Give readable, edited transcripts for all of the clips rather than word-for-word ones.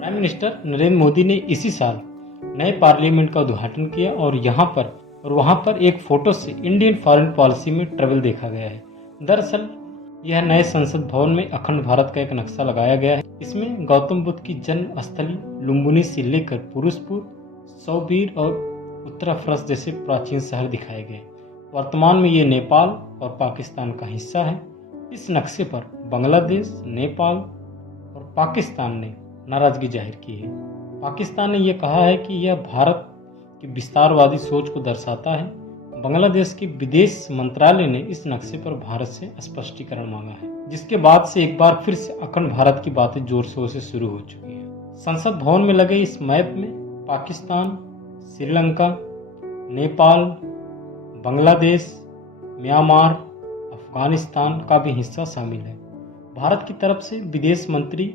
Prime minister Narendra Modi ने इसी साल नए पार्लियामेंट का उद्घाटन किया और वहाँ पर एक फोटो से इंडियन फॉरेन पॉलिसी में ट्रबल देखा गया है। दरअसल यह नए संसद भवन में अखंड भारत का एक नक्शा लगाया गया है। इसमें गौतम बुद्ध की जन्म स्थली लुम्बिनी से लेकर पुरुषपुर, सौबीर और उत्तराफरस जैसे प्राचीन शहर दिखाए गए। वर्तमान में ये नेपाल और पाकिस्तान का हिस्सा है। इस नक्शे पर बांग्लादेश, नेपाल और पाकिस्तान ने नाराजगी जाहिर की है। पाकिस्तान ने यह कहा है कि यह भारत की विस्तारवादी सोच को दर्शाता है। बांग्लादेश के विदेश मंत्रालय ने इस नक्शे पर भारत से स्पष्टीकरण मांगा है, जिसके बाद से एक बार फिर से अखंड भारत की बातें जोर शोर से शुरू हो चुकी है। संसद भवन में लगे इस मैप में पाकिस्तान, श्रीलंका, नेपाल, बांग्लादेश, म्यांमार, अफगानिस्तान का भी हिस्सा शामिल है। भारत की तरफ से विदेश मंत्री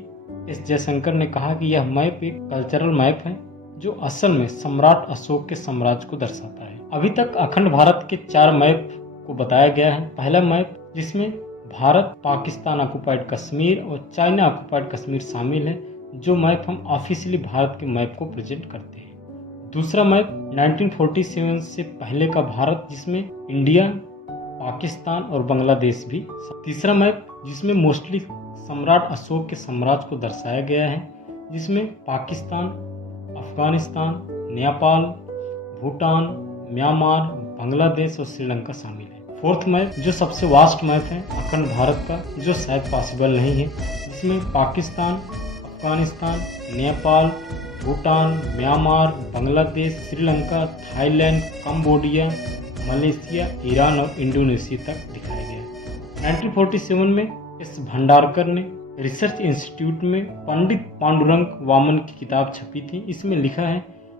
एस जयशंकर ने कहा कि यह मैप एक कल्चरल मैप है जो असल में सम्राट अशोक के साम्राज्य को दर्शाता है। अभी तक अखंड भारत के 4 मैप को बताया गया है। पहला मैप जिसमें भारत, पाकिस्तान ऑक्युपाइड कश्मीर और चाइना ऑक्युपाइड कश्मीर शामिल है, जो मैप हम ऑफिशियली भारत के मैप को प्रेजेंट करते हैं। दूसरा मैप 1947 से पहले का भारत, जिसमें इंडिया, पाकिस्तान और बांग्लादेश भी। तीसरा मैप जिसमें मोस्टली सम्राट अशोक के साम्राज्य को दर्शाया गया है, जिसमें पाकिस्तान, अफगानिस्तान, नेपाल, भूटान, म्यांमार, बांग्लादेश और श्रीलंका शामिल है। फोर्थ मैप जो सबसे वास्ट मैप है अखंड भारत का, जो शायद पॉसिबल नहीं है, जिसमें Pakistan, Afghanistan, Nepal, Bhutan, Myanmar, Bangladesh, Sri Lanka, Thailand, Cambodia, Malaysia, Iran और इंडोनेशिया तक दिखाया गया। 1947 में एस भंडारकर ने रिसर्च इंस्टीट्यूट में पंडित पांडुरंग वामन की किताब छपी थी। इसमें लिखा है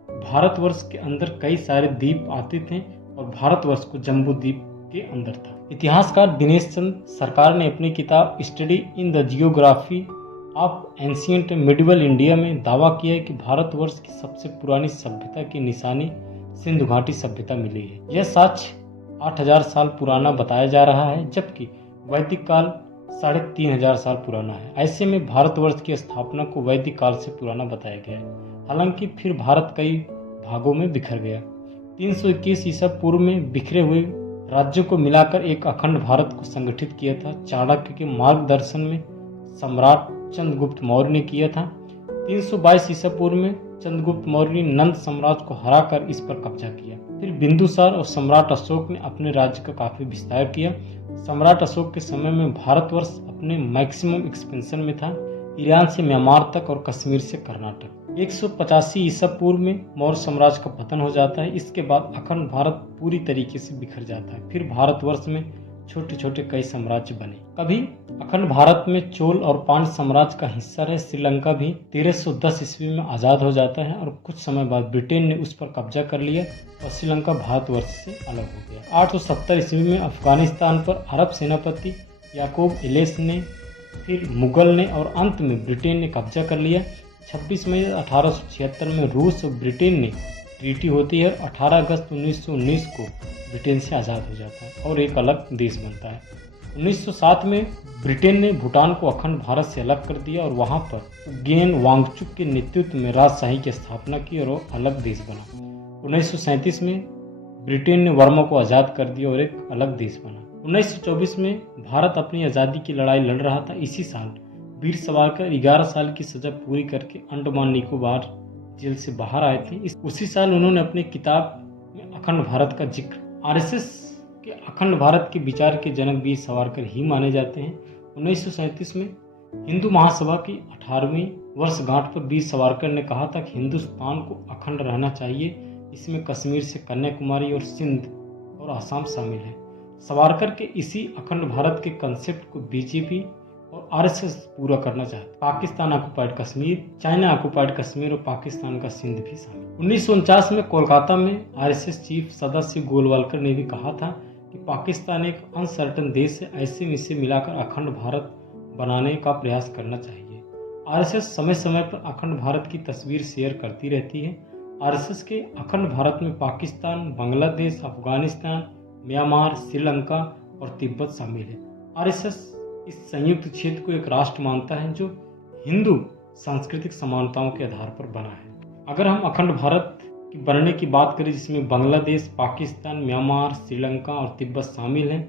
भारतवर्ष के अंदर कई सारे द्वीप आते थे और भारतवर्ष को जम्बू द्वीप के अंदर था। इतिहासकार दिनेश चंद्र सरकार ने अपनी किताब study in the geography of ancient medieval India में दावा किया है कि भारतवर्ष की सबसे पुरानी सभ्यता की निशानी सिंधु घाटी सभ्यता मिली है। यह साक्ष्य 8000 साल पुराना बताया जा रहा है, जबकि वैदिक काल 3500 साल पुराना है। ऐसे में भारतवर्ष की स्थापना को वैदिक काल से पुराना बताया गया है। हालांकि फिर भारत कई भागों में बिखर गया। 321 ईसा पूर्व में बिखरे हुए राज्यों को मिलाकर एक अखंड भारत को संगठित किया था। चाणक्य के मार्गदर्शन में सम्राट चंद्रगुप्त मौर्य ने किया था। 322 ईसा पूर्व में चंद्रगुप्त मौर्य ने नंद साम्राज्य को हराकर इस पर कब्जा किया। फिर बिंदुसार और सम्राट अशोक ने अपने राज्य का काफी विस्तार किया। सम्राट अशोक के समय में भारतवर्ष अपने मैक्सिमम एक्सपेंशन में था, ईरान से म्यांमार तक और कश्मीर से कर्नाटक। 185 ईसा पूर्व में मौर्य साम्राज्य का पतन हो जाता है। इसके बाद अखंड भारत पूरी तरीके से बिखर जाता है। फिर भारतवर्ष में छोटे छोटे कई साम्राज्य बने। कभी अखंड भारत में चोल और पांड्य साम्राज्य का हिस्सा रहे। श्रीलंका भी 1310 ईस्वी में आज़ाद हो जाता है और कुछ समय बाद ब्रिटेन ने उस पर कब्जा कर लिया और श्रीलंका भारतवर्ष से अलग हो गया। 870 ईस्वी में अफगानिस्तान पर अरब सेनापति याकूब एलिस ने, फिर मुगल ने और अंत में ब्रिटेन ने कब्जा कर लिया। 26 मई 1876 में रूस और ब्रिटेन ने ट्रीटी होती है। 18 अगस्त 1919 को ब्रिटेन से आज़ाद हो जाता है और एक अलग देश बनता है। 1907 में ब्रिटेन ने भूटान को अखंड भारत से अलग कर दिया और वहां पर उगेन वांगचुक के नेतृत्व में राजशाही की स्थापना की और वो अलग देश बना। 1937 में ब्रिटेन ने वर्मा को आज़ाद कर दिया और एक अलग देश बना। 1924 में भारत अपनी आज़ादी की लड़ाई लड़ रहा था। इसी साल वीर सावरकर 11 साल की सजा पूरी करके अंडमान निकोबार जेल से बाहर आए थे। उसी साल उन्होंने अपनी किताब में अखंड भारत का जिक्र। आरएसएस के अखंड भारत के विचार के जनक वीर सावरकर ही माने जाते हैं। 1937 में हिंदू महासभा की 18वीं वर्षगांठ पर वीर सावरकर ने कहा था कि हिंदुस्तान को अखंड रहना चाहिए। इसमें कश्मीर से कन्याकुमारी और सिंध और आसाम शामिल है। सावरकर के इसी अखंड भारत के कंसेप्ट को बीजेपी और आरएसएस पूरा करना चाहते। Pakistan occupied Kashmir, China occupied Kashmir और पाकिस्तान का सिंध भी शामिल। 1949 में कोलकाता में आरएसएस चीफ सदाशिव गोलवालकर ने भी कहा था कि पाकिस्तान एक अनसर्टन देश है, ऐसे में इसे मिलाकर अखंड भारत बनाने का प्रयास करना चाहिए। आरएसएस समय समय पर अखंड भारत की तस्वीर शेयर करती रहती है। आरएसएस के अखंड भारत में पाकिस्तान, बांग्लादेश, अफगानिस्तान, म्यांमार, श्रीलंका और तिब्बत शामिल है। आरएसएस इस संयुक्त क्षेत्र को एक राष्ट्र मानता है जो हिंदू सांस्कृतिक समानताओं के आधार पर बना है। अगर हम अखंड भारत की बनने की बात करें जिसमें बांग्लादेश, पाकिस्तान, म्यांमार, श्रीलंका और तिब्बत शामिल हैं,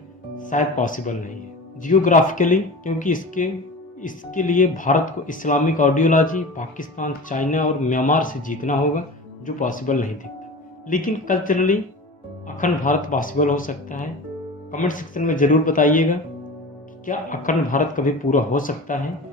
शायद पॉसिबल नहीं है जियोग्राफिकली, क्योंकि इसके लिए भारत को इस्लामिक आइडियोलॉजी, पाकिस्तान, चाइना और म्यांमार से जीतना होगा, जो पॉसिबल नहीं दिखता। लेकिन कल्चरली अखंड भारत पॉसिबल हो सकता है। कमेंट सेक्शन में ज़रूर बताइएगा कि क्या अखंड भारत कभी पूरा हो सकता है।